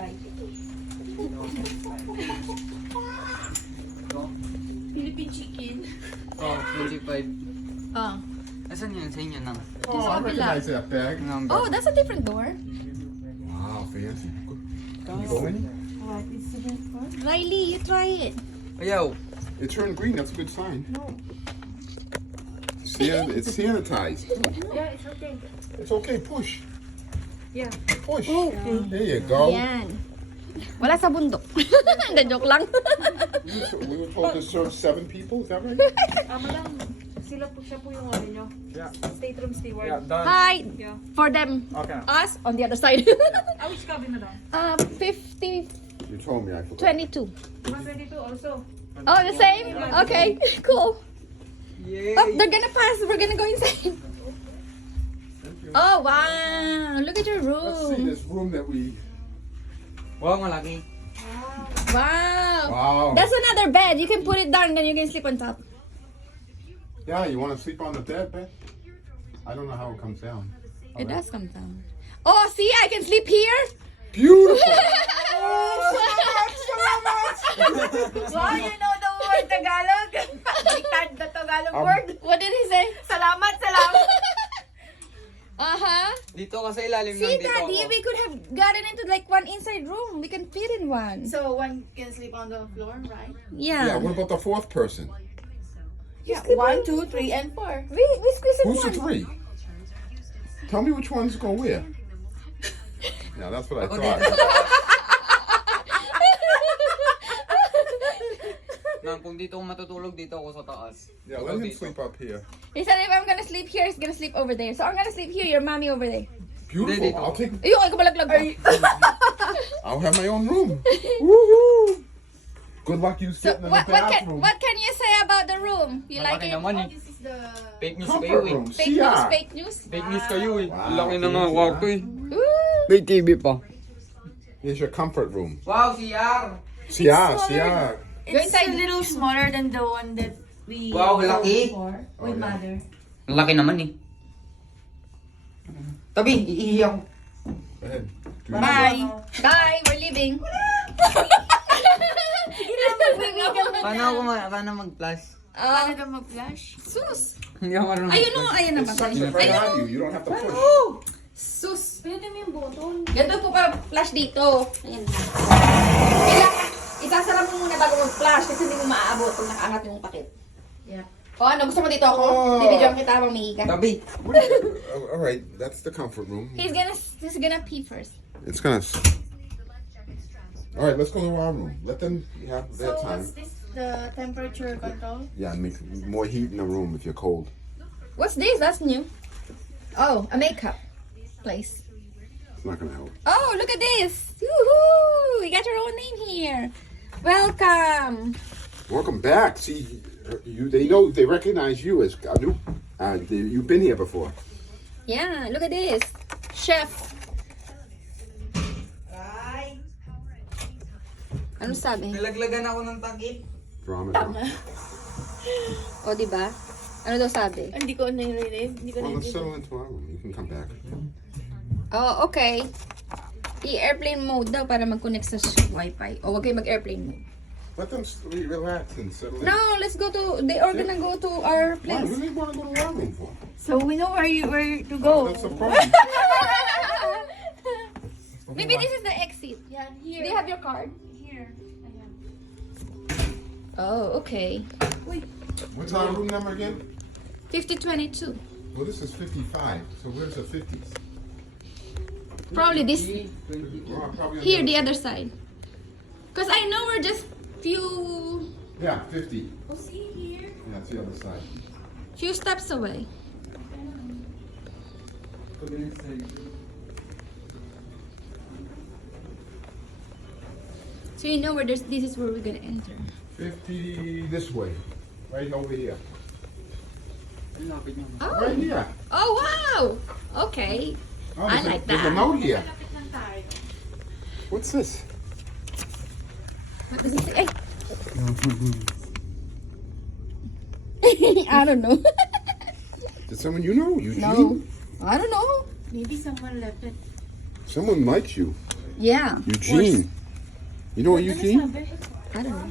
try. Philippine chicken. Oh, 25. Oh. Asan yun? Sa inyo na? Oh, I recognize that bag. Number. Oh, that's a different door. Wow, fancy. Can you go in? What? It's the first? Riley, you try it. Ayaw. It turned green. That's a good sign. No. It's sanitized. Yeah, it's okay. It's okay. Push. Yeah. Push. Oh. There you go. Yan. Wala sa bundok. Hindi, joke lang. We were told to serve 7 people. Is that right? Lang, siya po yung ano nyo. Yeah. Stateroom steward. Yeah, done. Hi. Yeah. For them. Okay. Us on the other side. Which cabin na lang? 50, You told me. I forgot. 22. 122 also. Oh, the same? Okay, cool. Yay! Oh, they're gonna pass. We're gonna go inside. Oh, wow. Look at your Let's see room. this room that we. Wow, malaki. Wow. Wow. That's another bed. You can put it down, then you can sleep on top. Yeah, you want to sleep on the bed? I don't know how it comes down. It does come down. Oh, see, I can sleep here. Beautiful. Wow, you know the word Tagalog? Baliktad the Tagalog word. What did he say? Salamat, salamat. Uh-huh. Dito ka sa ilalim See, ng dito Daddy, ako. we could have gotten into like one inside room. We can fit in one. So one can sleep on the floor, right? Yeah. Yeah. What about the 4th person? Yeah. 1, 2, 3, and 4. We squeeze in Who's the one. 3? Tell me which one's go where. Yeah, that's what I Ako thought. dito. Nang kung dito ako matutulog, dito ako sa taas. Yeah, Ikaw let him dito. sleep up here. He said if I'm gonna sleep here, he's gonna sleep over there. So I'm gonna sleep here, your mommy over there. Beautiful. Dito. I'll take. Ayun, ay kabalaglag ko. I'll have my own room. Woohoo! Good luck you So sitting in what the bathroom. what can you say about the room? You like Malaki it? naman eh. This is the... Fake news kayo Comfort eh. room. Fake news, CR. fake news. Fake news kayo eh. Wow, Ang laki na nga fancy, kwarto eh. Ooh. May TV pa. Here's your comfort room. Wow, CR! CR, smaller. CR. It's a little smaller than the one that we... Wow, go laki. before with mother. Ang laki naman eh. Tabi, iihi ako. Go ahead. Do Bye. Bye. We're leaving. Paano mag-flash? Paano ka mag-flash? Sus. Hindi ako marunong Ayun o, mag-flash. ayun na ba? It sucks it right on you. You don't have to push. Sus. Pwede mo yung button. Ganito po pa flash dito. Ayan. Isasara mo muna bago mag-flash kasi hindi mo maaabot kung nakaangat yung pakit. Yeah. O ano, gusto mo dito ako? Oh. Bibidyoan kita habang may higa. Tabi. All right, that's the comfort room. He's gonna pee first. It's gonna. All right, let's go to our room. Let them have their So time. what's this? The temperature control? Yeah, make more heat in the room if you're cold. What's this? That's new. Oh, a makeup place. It's not gonna help. Oh, look at this. Woohoo! You got your own name here. Welcome. Welcome back. See, they know they recognize you as Anu. You've been here before. Yeah, look at this. Chef. Ano sabi? Nalaglagan ako ng takip. Drama. O, diba? Ano daw sabi? Hindi ko narinig. Hindi ko Well, let's narinig. settle into our room. You can come back. Oh, okay. I-airplane mode daw para mag-connect sa wifi. O, wag kayo mag-airplane mode. Let them relax and settle in. No, let's go to, they are gonna go to our Why? place. What do they want to go to our room for? So we know where to go. That's the problem. Maybe this is the exit. Yeah, Do here. you have your card? Here. Ayan. Oh, okay. What's our room number again? 5022. Well, this is 55. So where's the 50s? Probably this, Well, probably on here, the other- other side. Because I know we're just few Yeah, 50. Oh, see here? Yeah, that's the other side. steps away. So you know where this is where we're gonna enter. 50 this way. Right over here. Ang lapit niya. Oh, Right here. oh wow. Okay. Oh, I there's like there's a that. note here. Lapit lang tayo. What's this? What does it say? I don't know. Did someone you know? Eugene? No. I don't know. Maybe someone left it. Someone likes you. Yeah. Eugene. You know what Eugene? I don't know.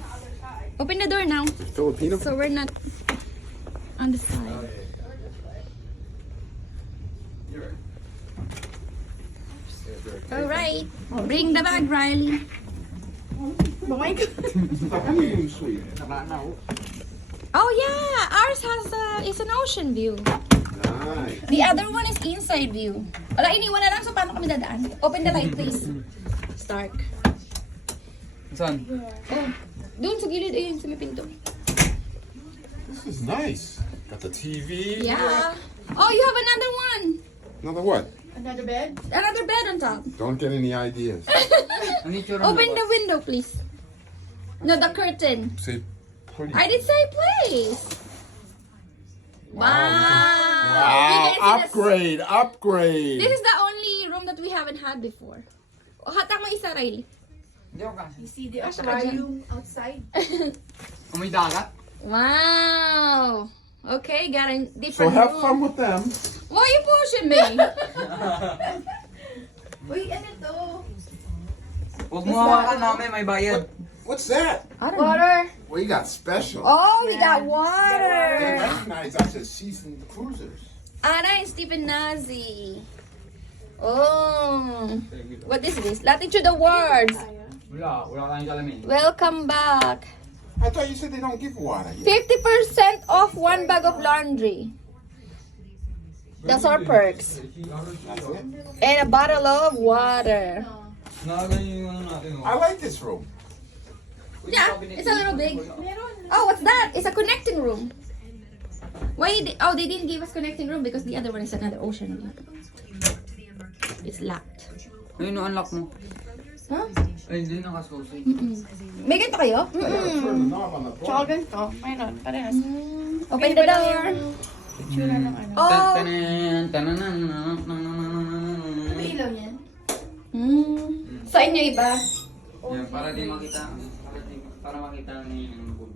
Open the door now. Filipino? So we're not on the side. Alright. Bring the bag, Riley. Oh my God. Oh yeah, ours has is an ocean view. Nice. The other one is inside view. Wala, iniwan na lang. So paano kami dadaan? Open the light, please. Stark. Saan? Oh, doon sa gilid. Ayun, sa may pinto. This is nice. Got the TV. Yeah. Oh, you have another one. Another what? Another bed? Another bed on top. Don't get any ideas. Ang itsura ng Open the labas. window, please. No, the curtain. Say pretty. I did say place. Wow. You Wow, can see the- upgrade, upgrade. This is the only room that we haven't had before. Oh, hatak mo isa, Riley. Hindi ako kasi. You see the Asya ka aquarium outside? May dagat. Wow. Okay, got a So different have room. fun with them. Why are you pushing me? Uy, ano to? Huwag mo hawakan namin, may bayad. What's that? Water. Well, you got special. Oh, we got They water. recognize us as seasoned cruisers. Ana and Stephen Nazi. Oh. What is this? Latitude Awards. Wala tayong salamin. Welcome back. I thought you said they don't give water here. 50% off one bag of laundry. That's our perks. That's it. And a bottle of water. Nakagan yung ano natin. I like this room. Yeah, it's a little big. Meron. Oh, what's that? It's a connecting room. Why? Oh, they didn't give us connecting room because the other one is another ocean view. It's locked. Ayun, no-unlock mo. Huh? Ay, hindi nakasusi. May ganito kayo? I gotta turn the knob on the Tsaka door. ganito. Mayroon. Parehas. Open the door. Itsura ng ano. Oh. Tanan, tananan, Ano ilaw niyan? Sa inyo iba? Yan, para di makita. Para makita niyo yung bubog.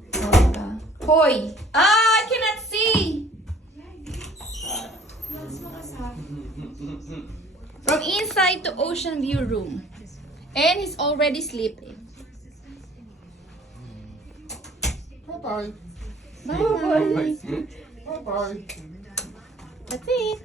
Hoy! Ah, I cannot see! From inside to ocean view room. And he's already sleeping. Bye-bye. Bye. Bye-bye. That's it.